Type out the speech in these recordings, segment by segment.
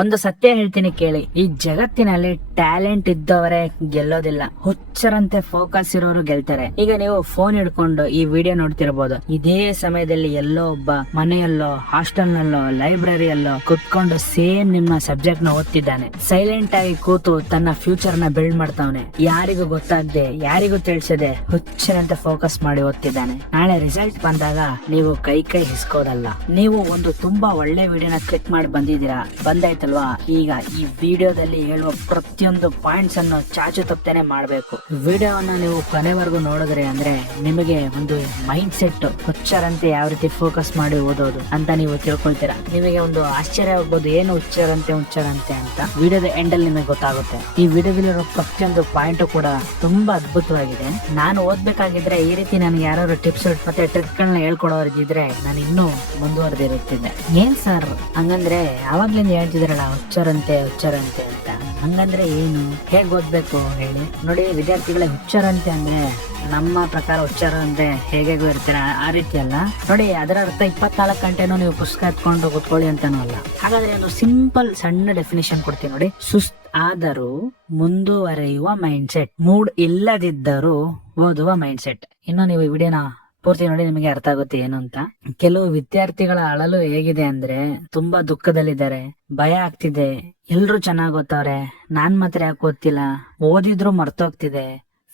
ಒಂದು ಸತ್ಯ ಹೇಳ್ತೀನಿ ಕೇಳಿ, ಈ ಜಗತ್ತಿನಲ್ಲಿ ಟ್ಯಾಲೆಂಟ್ ಇದ್ದವರೇ ಗೆಲ್ಲೋದಿಲ್ಲ, ಹುಚ್ಚರಂತೆ ಫೋಕಸ್ ಇರೋರು ಗೆಲ್ತಾರೆ. ಈಗ ನೀವು ಫೋನ್ ಹಿಡ್ಕೊಂಡು ಈ ವಿಡಿಯೋ ನೋಡ್ತಿರ್ಬೋದು, ಇದೇ ಸಮಯದಲ್ಲಿ ಎಲ್ಲೋ ಒಬ್ಬ ಮನೆಯಲ್ಲೋ ಹಾಸ್ಟೆಲ್ ನಲ್ಲೋ ಲೈಬ್ರರಿಯಲ್ಲೋ ಕುತ್ಕೊಂಡು ಸೇಮ್ ನಿಮ್ಮ ಸಬ್ಜೆಕ್ಟ್ ನ ಓದ್ತಿದ್ದಾನೆ. ಸೈಲೆಂಟ್ ಆಗಿ ಕೂತು ತನ್ನ ಫ್ಯೂಚರ್ ನ ಬಿಲ್ಡ್ ಮಾಡ್ತಾವನೆ, ಯಾರಿಗೂ ಗೊತ್ತಾಗದೆ ಯಾರಿಗೂ ತಿಳಿಸದೆ ಹುಚ್ಚರಂತೆ ಫೋಕಸ್ ಮಾಡಿ ಓದ್ತಿದ್ದಾನೆ. ನಾಳೆ ರಿಸಲ್ಟ್ ಬಂದಾಗ ನೀವು ಕೈ ಹಿಸ್ಕೋದಲ್ಲ. ನೀವು ಒಂದು ತುಂಬಾ ಒಳ್ಳೆ ವಿಡಿಯೋನ ಕ್ಲಿಕ್ ಮಾಡಿ ಬಂದಾಯ್ತಲ್ವಾ, ಈಗ ಈ ವಿಡಿಯೋದಲ್ಲಿ ಹೇಳುವ ಪ್ರತಿಯೊಂದು ಪಾಯಿಂಟ್ಸ್ ಅನ್ನು ಚಾಚು ತಪ್ಪದೇನೆ ಮಾಡಬೇಕು. ವಿಡಿಯೋವನ್ನ ನೀವು ಕೊನೆವರೆಗೂ ನೋಡಿದ್ರೆ ಅಂದ್ರೆ ನಿಮಗೆ ಒಂದು ಮೈಂಡ್ ಸೆಟ್ ಹುಚ್ಚರಂತೆ ಯಾವ ರೀತಿ ಫೋಕಸ್ ಮಾಡಿ ಓದೋದು ಅಂತ ನೀವು ತಿಳ್ಕೊಳ್ತೀರಾ. ನಿಮಗೆ ಒಂದು ಆಶ್ಚರ್ಯ ಆಗ್ಬೋದು, ಏನು ಹುಚ್ಚರಂತೆ ಅಂತ ವಿಡಿಯೋದ ಎಂಡ್ ಅಲ್ಲಿ ನಿಮಗೆ ಗೊತ್ತಾಗುತ್ತೆ. ಈ ವಿಡಿಯೋದಲ್ಲಿರೋ ಪ್ರತಿಯೊಂದು ಪಾಯಿಂಟ್ ಕೂಡ ತುಂಬಾ ಅದ್ಭುತವಾಗಿದೆ. ನಾನು ಓದ್ಬೇಕಾಗಿದ್ರೆ ಈ ರೀತಿ ನನಗೆ ಯಾರು ಟಿಪ್ಸ್ ಮತ್ತೆ ಟ್ರಿಕ್ ಗಳನ್ನ ಹೇಳ್ಕೊಡೋರಿದ್ರೆ ನಾನು ಇನ್ನೂ ಮುಂದುವರೆದಿರುತ್ತಿದ್ದೆ. ಏನ್ ಸರ್ ಹಂಗಂದ್ರೆ ಯಾವಾಗ್ಲಿಂದ ಹೇಳ್ತಿದ್ರಲ್ಲ ಹುಚ್ಚರಂತೆ ಅಂತ, ಹಂಗಂದ್ರೆ ಏನು, ಹೇಗ್ ಓದ್ಬೇಕು ಹೇಳಿ? ನೋಡಿ ವಿದ್ಯಾರ್ಥಿಗಳೇ, ಹುಚ್ಚರಂತೆ ಅಂದ್ರೆ ನಮ್ಮ ಪ್ರಕಾರ ಹುಚ್ಚಾರ ಅಂದ್ರೆ ಹೇಗೆ ಇರ್ತೀರ ಆ ರೀತಿ ಅಲ್ಲ. ನೋಡಿ ಅದರ ಅರ್ಥ 24 ಗಂಟೆನೂ ನೀವು ಪುಸ್ತಕ ಎತ್ಕೊಂಡು ಕೂತ್ಕೊಳ್ಳಿ ಅಂತಾನೂ ಅಲ್ಲ. ಹಾಗಾದ್ರೆ ಒಂದು ಸಿಂಪಲ್ ಸಣ್ಣ ಡೆಫಿನೇಷನ್ ಕೊಡ್ತೀನಿ ನೋಡಿ. ಸುಸ್ತ್ ಆದರೂ ಮುಂದುವರೆಯುವ ಮೈಂಡ್ ಸೆಟ್, ಮೂಡ್ ಇಲ್ಲದಿದ್ದರೂ ಓದುವ ಮೈಂಡ್ ಸೆಟ್. ಇನ್ನು ನೀವು ಈ ವಿಡಿಯೋನ ಪೂರ್ತಿ ನೋಡಿ ನಿಮಗೆ ಅರ್ಥ ಆಗುತ್ತೆ ಏನು ಅಂತ. ಕೆಲವು ವಿದ್ಯಾರ್ಥಿಗಳ ಅಳಲು ಹೇಗಿದೆ ಅಂದ್ರೆ ತುಂಬಾ ದುಃಖದಲ್ಲಿದ್ದಾರೆ, ಭಯ ಆಗ್ತಿದೆ, ಎಲ್ರು ಚೆನ್ನಾಗ್ ಓದ್ತವ್ರೆ, ನಾನ್ ಮಾತ್ರ ಯಾಕೆ ಓದ್ತಿಲ್ಲ, ಓದಿದ್ರು ಮರ್ತೋಗ್ತಿದೆ,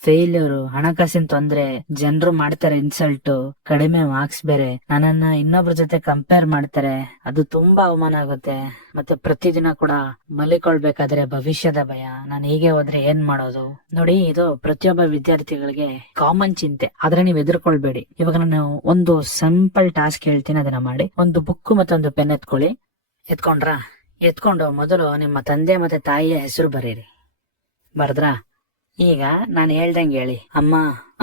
ಫೇಲ್ಯೂರ್, ಹಣಕಾಸಿನ ತೊಂದ್ರೆ, ಜನರು ಮಾಡ್ತಾರೆ ಇನ್ಸಲ್ಟ್, ಕಡಿಮೆ ಮಾರ್ಕ್ಸ್ ಬೇರೆ, ನನ್ನನ್ನ ಇನ್ನೊಬ್ರ ಜೊತೆ ಕಂಪೇರ್ ಮಾಡ್ತಾರೆ, ಅದು ತುಂಬಾ ಅವಮಾನ ಆಗುತ್ತೆ, ಮತ್ತೆ ಪ್ರತಿದಿನ ಕೂಡ ಮಲಿಕೊಳ್ಬೇಕಾದ್ರೆ ಭವಿಷ್ಯದ ಭಯ, ನಾನು ಹೀಗೆ ಹೋದ್ರೆ ಏನ್ ಮಾಡೋದು. ನೋಡಿ ಇದು ಪ್ರತಿಯೊಬ್ಬ ವಿದ್ಯಾರ್ಥಿಗಳಿಗೆ ಕಾಮನ್ ಚಿಂತೆ, ಆದ್ರೆ ನೀವು ಎದುರ್ಕೊಳ್ಬೇಡಿ. ಇವಾಗ ನಾನು ಒಂದು ಸಿಂಪಲ್ ಟಾಸ್ಕ್ ಹೇಳ್ತೀನಿ, ಅದನ್ನ ಮಾಡಿ. ಒಂದು ಬುಕ್ ಮತ್ತೆ ಒಂದು ಪೆನ್ ಎತ್ಕೊಳ್ಳಿ. ಎತ್ಕೊಂಡು ಮೊದಲು ನಿಮ್ಮ ತಂದೆ ಮತ್ತೆ ತಾಯಿಯ ಹೆಸರು ಬರೀರಿ. ಬರ್ದ್ರಾ? ಈಗ ನಾನು ಹೇಳ್ದಂಗೆ ಹೇಳಿ. ಅಮ್ಮ,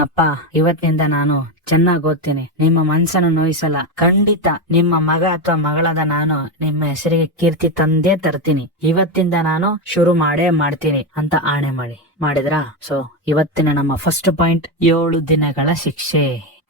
ಅಪ್ಪ, ಇವತ್ತಿನಿಂದ ನಾನು ಚೆನ್ನಾಗಿ ಓದ್ತೀನಿ, ನಿಮ್ಮ ಮನ್ಸನ್ನು ನೋಯಿಸಲ್ಲ, ಖಂಡಿತ ನಿಮ್ಮ ಮಗ ಅಥವಾ ಮಗಳಾದ ನಾನು ನಿಮ್ಮ ಹೆಸರಿಗೆ ಕೀರ್ತಿ ತಂದೇ ತರ್ತೀನಿ, ಇವತ್ತಿಂದ ನಾನು ಶುರು ಮಾಡ್ತೀನಿ ಅಂತ ಆಣೆ ಮಾಡಿದ್ರಾ? ಸೊ ಇವತ್ತಿನ ನಮ್ಮ ಫಸ್ಟ್ ಪಾಯಿಂಟ್, 7 ದಿನಗಳ ಶಿಕ್ಷೆ.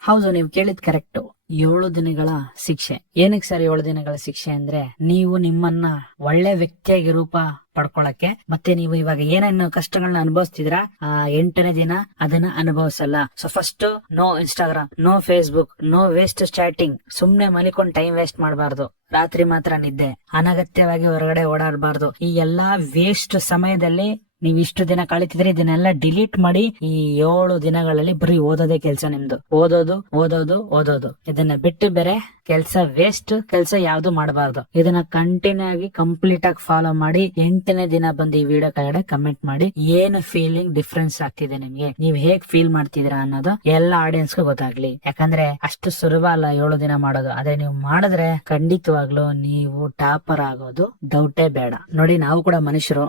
ಹೌದು, ನೀವು ಕೇಳಿದ್ ಕರೆಕ್ಟ್. 7 ದಿನಗಳ ಶಿಕ್ಷೆ. ಏನಕ್ಕೆ ಸರ್ 7 ದಿನಗಳ ಶಿಕ್ಷೆ ಅಂದ್ರೆ, ನೀವು ನಿಮ್ಮನ್ನ ಒಳ್ಳೆ ವ್ಯಕ್ತಿಯಾಗಿ ರೂಪ ಪಡ್ಕೊಳಕ್ಕೆ, ಮತ್ತೆ ನೀವು ಇವಾಗ ಏನೇನು ಕಷ್ಟಗಳನ್ನ ಅನುಭವಿಸ್ತಿದ್ರ ಆ 8ನೇ ದಿನ ಅದನ್ನ ಅನುಭವಿಸಲ್ಲ. So first no Instagram, no Facebook, no waste chatting. ಸುಮ್ನೆ ಮಲಿಕೊಂಡ್ ಟೈಮ್ ವೇಸ್ಟ್ ಮಾಡಬಾರ್ದು. ರಾತ್ರಿ ಮಾತ್ರ ನಿದ್ದೆ, ಅನಗತ್ಯವಾಗಿ ಹೊರಗಡೆ ಓಡಾಡಬಾರ್ದು. ಈ ಎಲ್ಲಾ ವೇಸ್ಟ್ ಸಮಯದಲ್ಲಿ ನೀವ್ ಇಷ್ಟು ದಿನ ಕಳಿತಿದ್ರೆ ಇದನ್ನೆಲ್ಲ ಡಿಲೀಟ್ ಮಾಡಿ ಈ 7 ದಿನಗಳಲ್ಲಿ ಬರೀ ಓದೋದೇ ಕೆಲ್ಸ ನಿಮ್ದು. ಓದೋದು ಇದನ್ನ ಬಿಟ್ಟು ಬೇರೆ ಕೆಲ್ಸ ವೇಸ್ಟ್ ಕೆಲ್ಸ ಯಾವ್ದು ಮಾಡಬಾರ್ದು. ಇದನ್ನ ಕಂಟಿನ್ಯೂ ಆಗಿ ಕಂಪ್ಲೀಟ್ ಆಗಿ ಫಾಲೋ ಮಾಡಿ 8ನೇ ದಿನ ಬಂದು ಈ ವಿಡಿಯೋ ಕೆಳಗಡೆ ಕಮೆಂಟ್ ಮಾಡಿ ಏನು ಫೀಲಿಂಗ್ ಡಿಫ್ರೆನ್ಸ್ ಆಗ್ತಿದೆ ನಿಮ್ಗೆ, ನೀವ್ ಹೇಗ್ ಫೀಲ್ ಮಾಡ್ತಿದೀರಾ ಅನ್ನೋದು ಎಲ್ಲ ಆಡಿಯನ್ಸ್ ಗೊತ್ತಾಗ್ಲಿ. ಯಾಕಂದ್ರೆ ಅಷ್ಟು ಸುಲಭ ಅಲ್ಲ 7 ದಿನ ಮಾಡೋದು. ಆದ್ರೆ ನೀವು ಮಾಡಿದ್ರೆ ಖಂಡಿತವಾಗ್ಲು ನೀವು ಟಾಪರ್ ಆಗೋದು ಡೌಟೇ ಬೇಡ. ನೋಡಿ ನಾವು ಕೂಡ ಮನುಷ್ಯರು,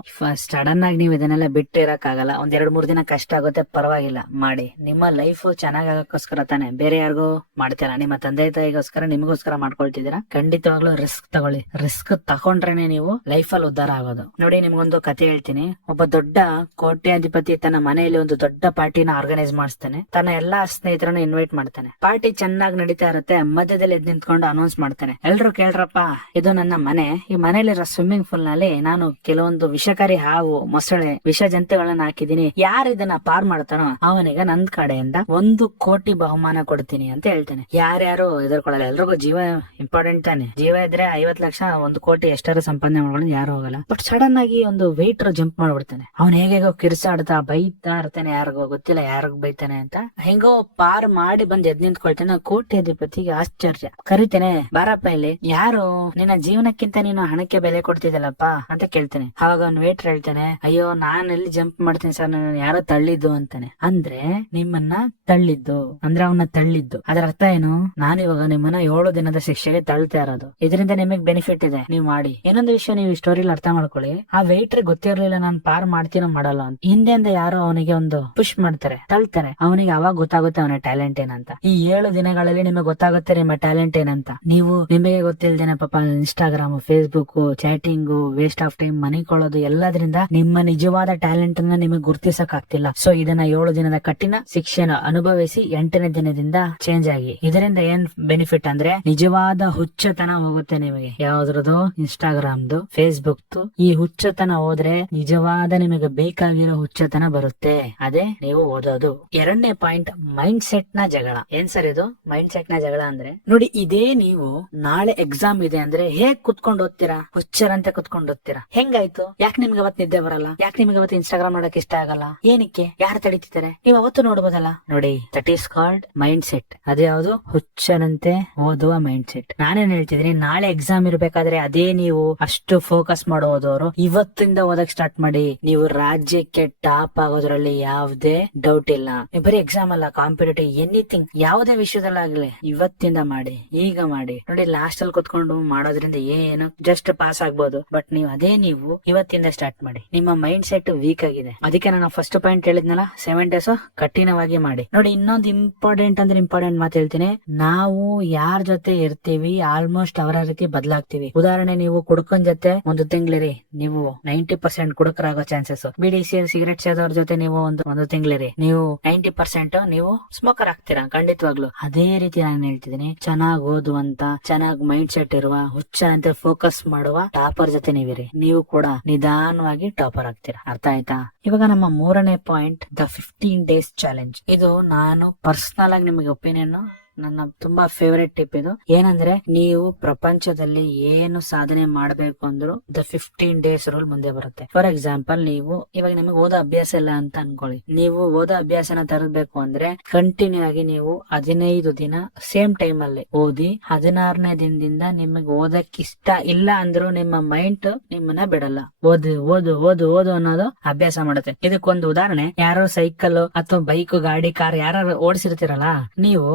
ಸಡನ್ ಆಗಿ ನೀವು ಇದನ್ನೆಲ್ಲ ಬಿಟ್ಟು ಇರಕ್ಕಾಗಲ್ಲ. ಒಂದ್ 2-3 ದಿನ ಕಷ್ಟ ಆಗುತ್ತೆ, ಪರವಾಗಿಲ್ಲ ಮಾಡಿ. ನಿಮ್ಮ ಲೈಫ್ ಚೆನ್ನಾಗೋಸ್ಕರ ತಾನೆ, ಬೇರೆ ಯಾರಿಗೂ ಮಾಡ್ತೀರಾ? ನಿಮ್ಮ ತಂದೆ ತಾಯಿಗೋಸ್ಕರ ನಿಮಗೋಸ್ಕರ ಮಾಡ್ಕೊಳ್ತಿದ್ದೀರಾ? ಖಂಡಿತವಾಗ್ಲೂ ರಿಸ್ಕ್ ತಗೊಳ್ಳಿ. ರಿಸ್ಕ್ ತಗೊಂಡ್ರೇನೆ ನೀವು ಲೈಫ್ ಅಲ್ಲಿ ಉದ್ಧಾರ ಆಗೋದು. ನೋಡಿ ನಿಮ್ಗೊಂದು ಕತೆ ಹೇಳ್ತೀನಿ. ಒಬ್ಬ ದೊಡ್ಡ ಕೋಟ್ಯಾಧಿಪತಿ ತನ್ನ ಮನೆಯಲ್ಲಿ ಒಂದು ದೊಡ್ಡ ಪಾರ್ಟಿನ ಆರ್ಗನೈಸ್ ಮಾಡಿಸ್ತಾನೆ. ತನ್ನ ಎಲ್ಲಾ ಸ್ನೇಹಿತರನ್ನ ಇನ್ವೈಟ್ ಮಾಡ್ತಾನೆ. ಪಾರ್ಟಿ ಚೆನ್ನಾಗಿ ನಡೀತಾ ಇರುತ್ತೆ. ಮಧ್ಯದಲ್ಲಿ ಎದ್ದು ನಿಂತ್ಕೊಂಡು ಅನೌನ್ಸ್ ಮಾಡ್ತಾನೆ, ಎಲ್ರು ಕೇಳ್ರಪ್ಪ, ಇದು ನನ್ನ ಮನೆ. ಈ ಮನೆಯಲ್ಲಿರೋ ಸ್ವಿಮ್ಮಿಂಗ್ ಪೂಲ್ ನಲ್ಲಿ ನಾನು ಕೆಲವೊಂದು ವಿಷಕಾರಿ ಹಾವು, ಮೊಸಳೆ, ವಿಷ ಜಂತುಗಳನ್ನ ಹಾಕಿದೀನಿ. ಯಾರು ಇದನ್ನ ಪಾರ್ ಮಾಡ್ತಾನೋ ಅವನಿಗೆ ನಂದ್ ಕಡೆಯಿಂದ 1 ಕೋಟಿ ಬಹುಮಾನ ಕೊಡ್ತೀನಿ ಅಂತ ಹೇಳ್ತಾನೆ. ಯಾರ್ಯಾರು ಎದುರ್ಕೊಳ್ಳಲ್ಲ, ಎಲ್ರಿಗೂ ಜೀವ ಇಂಪಾರ್ಟೆಂಟ್ ತಾನೆ. ಜೀವ ಇದ್ರೆ 50 ಲಕ್ಷ 1 ಕೋಟಿ ಎಷ್ಟಾರು ಸಂಪಾದನೆ ಮಾಡ್ಕೊಂಡು ಯಾರು ಹೋಗಲ್ಲ. ಬಟ್ ಸಡನ್ ಆಗಿ ಒಂದು ವೇಟರ್ ಜಂಪ್ ಮಾಡ್ಬಿಡ್ತಾನೆ. ಅವ್ನ್ ಹೇಗೋ ಕಿರ್ಸಾಡ್ತಾ ಬೈತಾ ಇರ್ತಾನೆ, ಯಾರಿಗೋ ಗೊತ್ತಿಲ್ಲ ಯಾರಿಗ್ ಬೈತಾನೆ ಅಂತ. ಹೆಂಗೋ ಪಾರ್ ಮಾಡಿ ಬಂದ್ ಎದ್ ನಿಂತ್ಕೊಳ್ತಾನೆ. ಕೋಟ್ಯಾಧಿಪತಿಗೆ ಆಶ್ಚರ್ಯ. ಕರಿತೇನೆ, ಬಾರಪ್ಪ ಇಲ್ಲಿ, ಯಾರು ನಿನ್ನ ಜೀವನಕ್ಕಿಂತ ನೀನು ಹಣಕ್ಕೆ ಬೆಲೆ ಕೊಡ್ತಿದ್ದಲ್ಲಪ್ಪ ಅಂತ ಕೇಳ್ತಾನೆ. ಅವಾಗ ಅವ್ನ್ ವೇಟರ್ ಹೇಳ್ತಾನೆ, ಅಯ್ಯೋ ನಾನ್ ಎಲ್ಲಿ ಜಂಪ್ ಮಾಡ್ತೀನಿ ಸರ್, ನನ್ನ ಯಾರೋ ತಳ್ಳಿದ್ದು ಅಂತಾನೆ. ಅಂದ್ರೆ ನಿಮ್ಮನ್ನ ತಳ್ಳಿದ್ದು ಅಂದ್ರೆ ಅವನ್ನ ತಳ್ಳಿದ್ದು. ಅದರ ಅರ್ಥ ಏನು? ನಾನು ಇವಾಗ ನಿಮ್ಮನ್ನ 7 ದಿನದ ಶಿಕ್ಷೆಗೆ ತಳ್ತಾ ಇರೋದು. ಇದರಿಂದ ನಿಮಗ್ ಬೆನಿಫಿಟ್ ಇದೆ, ನೀವ್ ಮಾಡಿ. ಇನ್ನೊಂದು ವಿಷಯ ನೀವು ಈ ಸ್ಟೋರಿಲಿ ಅರ್ಥ ಮಾಡ್ಕೊಳ್ಳಿ. ಆ ವೇಟರ್ ಗೊತ್ತಿರ್ಲಿಲ್ಲ ನಾನ್ ಪಾರ್ ಮಾಡ್ತೀನೋ ಮಾಡಲ್ಲ ಅಂತ. ಹಿಂದೆಯಿಂದ ಯಾರೋ ಅವನಿಗೆ ಒಂದು ಪುಷ್ ಮಾಡ್ತಾರೆ, ತಳ್ತಾರೆ. ಅವನಿಗೆ ಅವಾಗ ಗೊತ್ತಾಗುತ್ತೆ ಅವನ ಟ್ಯಾಲೆಂಟ್ ಏನಂತ. ಈ 7 ದಿನಗಳಲ್ಲಿ ನಿಮಗೆ ಗೊತ್ತಾಗುತ್ತೆ ನಿಮ್ಮ ಟ್ಯಾಲೆಂಟ್ ಏನಂತ. ನೀವು ನಿಮಗೆ ಗೊತ್ತಿಲ್ದೇನೆ ಪಾಪ Instagram, Facebook, chatting, waste of time, ಮನಿಕೊಳ್ಳೋದು ಎಲ್ಲದ್ರಿಂದ ನಿಮ್ಮ ನಿಜವಾದ ಟ್ಯಾಲೆಂಟ್ ಅನ್ನ ನಿಮಗೆ ಗುರ್ತಿಸಕ್ ಆಗ್ತಿಲ್ಲ. ಸೊ ಇದನ್ನ 7 ದಿನದ ಕಠಿಣ ಶಿಕ್ಷೆನ ಅನುಭವಿಸಿ 8ನೇ ದಿನದಿಂದ ಚೇಂಜ್ ಆಗಿ. ಇದರಿಂದ ಏನ್ ಬೆನಿಫಿಟ್ ಅಂದ್ರೆ ಮಾಡಿದ್ರೆ ನಿಜವಾದ ಹುಚ್ಚತನ ಹೋಗುತ್ತೆ ನಿಮಗೆ. ಯಾವ್ದ್ರದ್ದು? ಇನ್ಸ್ಟಾಗ್ರಾಮ್ದು, ಫೇಸ್ಬುಕ್. ಈ ಹುಚ್ಚತನ ಹೋದ್ರೆ ನಿಜವಾದ ನಿಮಗೆ ಬೇಕಾಗಿರೋ ಹುಚ್ಚತನ ಬರುತ್ತೆ. ಅದೇ ನೀವು ಓದೋದು. ಎರಡನೇ ಪಾಯಿಂಟ್, ಮೈಂಡ್ ಸೆಟ್ ನ ಜಗಳ. ಏನ್ ಸರ್ ಇದು ಮೈಂಡ್ ಸೆಟ್ ನ ಜಗಳ ಅಂದ್ರೆ? ನೋಡಿ, ಇದೇ ನೀವು ನಾಳೆ ಎಕ್ಸಾಮ್ ಇದೆ ಅಂದ್ರೆ ಹೇಗ್ ಕುತ್ಕೊಂಡು ಓದ್ತೀರಾ? ಹುಚ್ಚರಂತೆ ಕುತ್ಕೊಂಡು ಓದ್ತೀರಾ. ಹೆಂಗಾಯ್ತು? ಯಾಕೆ ನಿಮ್ಗೆ ಅವತ್ ನಿದ್ದೆ ಬರಲ್ಲ? ಯಾಕೆ ನಿಮ್ಗೆ ಅವತ್ತು ಇನ್ಸ್ಟಾಗ್ರಾಮ್ ನೋಡಕ್ ಇಷ್ಟ ಆಗಲ್ಲ? ಏನಕ್ಕೆ? ಯಾರು ತಡೀತಿದ್ದಾರೆ? ನೀವು ಅವತ್ತು ನೋಡ್ಬೋದಲ್ಲ. ನೋಡಿ, that is called mind set. ಅದೇ ಯಾವುದು? ಹುಚ್ಚರಂತೆ ಓದುವ ಮೈಂಡ್ ಸೆಟ್. ನಾನೇನ್ ಹೇಳ್ತಿದ್ದೀನಿ, ನಾಳೆ ಎಕ್ಸಾಮ್ ಇರ್ಬೇಕಾದ್ರೆ ಅದೇ ನೀವು ಅಷ್ಟು ಫೋಕಸ್ ಮಾಡೋದವರು ಇವತ್ತಿಂದ ಓದಕ್ ಸ್ಟಾರ್ಟ್ ಮಾಡಿ. ನೀವು ರಾಜ್ಯಕ್ಕೆ ಟಾಪ್ ಆಗೋದ್ರಲ್ಲಿ ಯಾವುದೇ ಡೌಟ್ ಇಲ್ಲ. ಬರೀ ಎಕ್ಸಾಮ್ ಅಲ್ಲ, ಕಾಂಪಿಟೇಟಿವ್ ಎನಿಥಿಂಗ್, ಯಾವುದೇ ವಿಷಯದಲ್ಲಾಗ್ಲಿ ಇವತ್ತಿಂದ ಮಾಡಿ, ಈಗ ಮಾಡಿ. ನೋಡಿ, ಲಾಸ್ಟ್ ಅಲ್ಲಿ ಕುತ್ಕೊಂಡು ಮಾಡೋದ್ರಿಂದ ಏನು, ಜಸ್ಟ್ ಪಾಸ್ ಆಗ್ಬೋದು. ಬಟ್ ನೀವು ಇವತ್ತಿಂದ ಸ್ಟಾರ್ಟ್ ಮಾಡಿ. ನಿಮ್ಮ ಮೈಂಡ್ ಸೆಟ್ ವೀಕ್ ಆಗಿದೆ. ಅದಕ್ಕೆ ನಾನು ಫಸ್ಟ್ ಪಾಯಿಂಟ್ ಹೇಳಿದ್ನಲ್ಲ, 7 days ಕಠಿಣವಾಗಿ ಮಾಡಿ. ನೋಡಿ, ಇನ್ನೊಂದು ಇಂಪಾರ್ಟೆಂಟ್ ಮಾತು ಹೇಳ್ತೀನಿ. ನಾವು ಯಾರ ಜೊತೆ ಇರ್ತೀವಿ ಆಲ್ಮೋಸ್ಟ್ ಅವರ ರೀತಿ ಬದಲಾಗ್ತೀವಿ. ಉದಾಹರಣೆ, ನೀವು ಕುಡ್ಕೊಂಡ್ ಜೊತೆ ಒಂದು ತಿಂಗಳಿರಿ, ನೀವು 90% ಕುಡುಕರಾಗೋ ಚಾನ್ಸಸ್. ಬಿಡಿ ಸಿಗರೇಟ್ ಸೇದೋರ್ ಜೊತೆ ನೀವು ಒಂದು ತಿಂಗಳಿರಿ, ನೀವು 90% ನೀವು ಸ್ಮೋಕರ್ ಆಗ್ತೀರಾ ಖಂಡಿತವಾಗ್ಲು. ಅದೇ ರೀತಿ ನಾನು ಹೇಳ್ತಿದ್ದೀನಿ, ಚೆನ್ನಾಗಿ ಓದುವಂತ, ಚೆನ್ನಾಗಿ ಮೈಂಡ್ ಸೆಟ್ ಇರುವ, ಹುಚ್ಚ ಅಂತ ಫೋಕಸ್ ಮಾಡುವ ಟಾಪರ್ ಜೊತೆ ನೀವಿರಿ. ನೀವು ಕೂಡ ನಿಧಾನವಾಗಿ ಟಾಪರ್ ಆಗ್ತೀರಾ. ಅರ್ಥ ಆಯ್ತಾ? ಇವಾಗ ನಮ್ಮ 3ನೇ ಪಾಯಿಂಟ್, ದ 15 days ಚಾಲೆಂಜ್. ಇದು ನಾನು ಪರ್ಸನಲ್ ಆಗಿ ನಿಮಗೆ ಒಪಿನಿಯನ್, ನನ್ನ ತುಂಬಾ ಫೇವರೇಟ್ ಟಿಪ್ ಇದು. ಏನಂದ್ರೆ, ನೀವು ಪ್ರಪಂಚದಲ್ಲಿ ಏನು ಸಾಧನೆ ಮಾಡ್ಬೇಕು ಅಂದ್ರು ದ 15 days ರೂಲ್ ಮುಂದೆ ಬರುತ್ತೆ. ಫಾರ್ ಎಕ್ಸಾಂಪಲ್, ನೀವು ಇವಾಗ ನಿಮಗೆ ಓದೋ ಅಭ್ಯಾಸ ಇಲ್ಲ ಅಂತ ಅನ್ಕೊಳ್ಳಿ. ನೀವು ಓದೋ ಅಭ್ಯಾಸನ ತರಬೇಕು ಅಂದ್ರೆ ಕಂಟಿನ್ಯೂ ಆಗಿ ನೀವು 15 ದಿನ ಸೇಮ್ ಟೈಮ್ ಅಲ್ಲಿ ಓದಿ, 16ನೇ ದಿನದಿಂದ ನಿಮಗೆ ಓದಕ್ ಇಷ್ಟ ಇಲ್ಲ ಅಂದ್ರೂ ನಿಮ್ಮ ಮೈಂಡ್ ನಿಮ್ಮನ್ನ ಬಿಡಲ್ಲ. ಓದು ಓದು ಓದು ಓದು ಅನ್ನೋದು ಅಭ್ಯಾಸ ಮಾಡುತ್ತೆ. ಇದಕ್ಕೊಂದು ಉದಾಹರಣೆ, ಯಾರೋ ಸೈಕಲ್ ಅಥವಾ ಬೈಕ್, ಗಾಡಿ, ಕಾರ್ ಯಾರು ಓಡಿಸಿರ್ತೀರಲ್ಲ, ನೀವು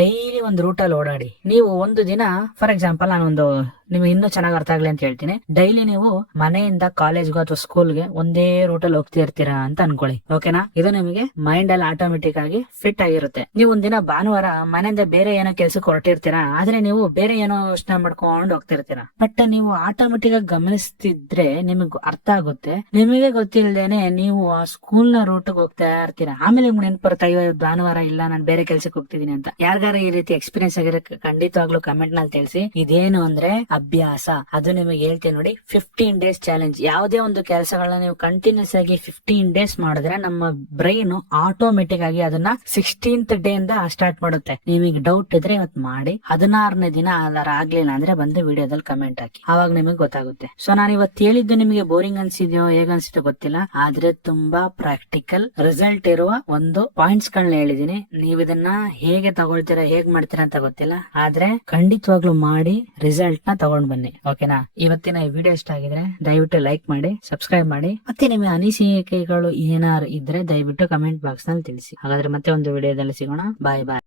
ಡೈಲಿ ಒಂದು ರೂಟಲ್ಲಿ ಓಡಾಡಿ. ನೀವು ಒಂದು ದಿನ, ಫಾರ್ ಎಕ್ಸಾಂಪಲ್, ನಾನೊಂದು ನಿಮ್ಗೆ ಇನ್ನೂ ಚೆನ್ನಾಗಿ ಅರ್ಥ ಆಗ್ಲಿ ಅಂತ ಹೇಳ್ತೀನಿ. ಡೈಲಿ ನೀವು ಮನೆಯಿಂದ ಕಾಲೇಜ್ಗೂ ಅಥವಾ ಸ್ಕೂಲ್ಗೆ ಒಂದೇ ರೂಟಲ್ಲಿ ಹೋಗ್ತಿರ್ತೀರಾ ಅಂತ ಅನ್ಕೊಳ್ಳಿ. ಓಕೆನಾ? ಇದು ನಿಮಗೆ ಮೈಂಡ್ ಅಲ್ಲಿ ಆಟೋಮೆಟಿಕ್ ಆಗಿ ಫಿಟ್ ಆಗಿರುತ್ತೆ. ನೀವು ಒಂದಿನ ಭಾನುವಾರ ಮನೆಯಿಂದ ಬೇರೆ ಏನೋ ಕೆಲ್ಸಕ್ಕೆ ಹೊರಟಿರ್ತೀರಾ, ಆದ್ರೆ ನೀವು ಬೇರೆ ಏನೋ ಯೋಚನೆ ಮಾಡ್ಕೊಂಡು ಹೋಗ್ತಿರ್ತೀರಾ. ಬಟ್ ನೀವು ಆಟೋಮೆಟಿಕ್ ಆಗಿ ಗಮನಿಸ್ತಿದ್ರೆ ನಿಮಗೆ ಅರ್ಥ ಆಗುತ್ತೆ. ನಿಮಗೆ ಗೊತ್ತಿಲ್ಲದೇನೆ ನೀವು ಆ ಸ್ಕೂಲ್ ನ ರೂಟ್ ಹೋಗ್ತಾ ಇರ್ತೀರಾ. ಆಮೇಲೆ ನಿಮ್ಗೆ ನೆನಪುರುತ್ತೆ, ಅಯ್ಯೋ ಭಾನುವಾರ ಇಲ್ಲ, ನಾನು ಬೇರೆ ಕೆಲ್ಸಕ್ಕೆ ಹೋಗ್ತಿದೀನಿ ಅಂತ. ಯಾರಿಗಾರ ಈ ರೀತಿ ಎಕ್ಸ್ಪೀರಿಯನ್ಸ್ ಆಗಿರೋ ಖಂಡಿತವಾಗ್ಲೂ ಕಮೆಂಟ್ ನಲ್ಲಿ ತಿಳಿಸಿ. ಇದೇನು ಅಂದ್ರೆ ಅಭ್ಯಾಸ. ಅದು ನಿಮಗೆ ಹೇಳ್ತೀನಿ ನೋಡಿ, 15 days ಚಾಲೆಂಜ್. ಯಾವುದೇ ಒಂದು ಕೆಲಸಗಳನ್ನ ನೀವು ಕಂಟಿನ್ಯೂಸ್ ಆಗಿ 15 days ಮಾಡಿದ್ರೆ ನಮ್ಮ ಬ್ರೈನ್ ಆಟೋಮೆಟಿಕ್ ಆಗಿ ಅದನ್ನ 16th day ಇಂದ ಸ್ಟಾರ್ಟ್ ಮಾಡುತ್ತೆ. ನಿಮಗೆ ಡೌಟ್ ಇದ್ರೆ ಇವತ್ತು ಮಾಡಿ, 16ನೇ ದಿನ ಅದರ ಆಗ್ಲಿಲ್ಲ ಅಂದ್ರೆ ಬಂದು ವಿಡಿಯೋದಲ್ಲಿ ಕಮೆಂಟ್ ಹಾಕಿ, ಅವಾಗ ನಿಮಗೆ ಗೊತ್ತಾಗುತ್ತೆ. ಸೊ ನಾನು ಇವತ್ತು ಹೇಳಿದ್ದು ನಿಮಗೆ ಬೋರಿಂಗ್ ಅನ್ಸಿದ್ಯೋ ಹೇಗ ಅನ್ಸಿದ್ಯೋ ಗೊತ್ತಿಲ್ಲ, ಆದ್ರೆ ತುಂಬಾ ಪ್ರಾಕ್ಟಿಕಲ್ ರಿಸಲ್ಟ್ ಇರುವ ಒಂದು ಪಾಯಿಂಟ್ಸ್ ಗಳನ್ನ ಹೇಳಿದೀನಿ. ನೀವು ಇದನ್ನ ಹೇಗೆ ತಗೊಳ್ತೀರಾ, ಹೇಗ್ ಮಾಡ್ತೀರಾ ಅಂತ ಗೊತ್ತಿಲ್ಲ, ಆದ್ರೆ ಖಂಡಿತವಾಗ್ಲೂ ಮಾಡಿ ರಿಸಲ್ಟ್ ನ ತಗೊಂಡ್ ಬನ್ನಿ. ಓಕೆನಾ? ಇವತ್ತಿನ ಈ ವಿಡಿಯೋ ಇಷ್ಟ ಆಗಿದ್ರೆ ದಯವಿಟ್ಟು ಲೈಕ್ ಮಾಡಿ, ಸಬ್ಸ್ಕ್ರೈಬ್ ಮಾಡಿ. ಮತ್ತೆ ನಿಮ್ಮ ಅನಿಸಿಕೆಗಳು ಏನಾರು ಇದ್ರೆ ದಯವಿಟ್ಟು ಕಮೆಂಟ್ ಬಾಕ್ಸ್ ನಲ್ಲಿ ತಿಳಿಸಿ. ಹಾಗಾದ್ರೆ ಮತ್ತೆ ಒಂದು ವಿಡಿಯೋದಲ್ಲಿ ಸಿಗೋಣ. ಬಾಯ್ ಬಾಯ್.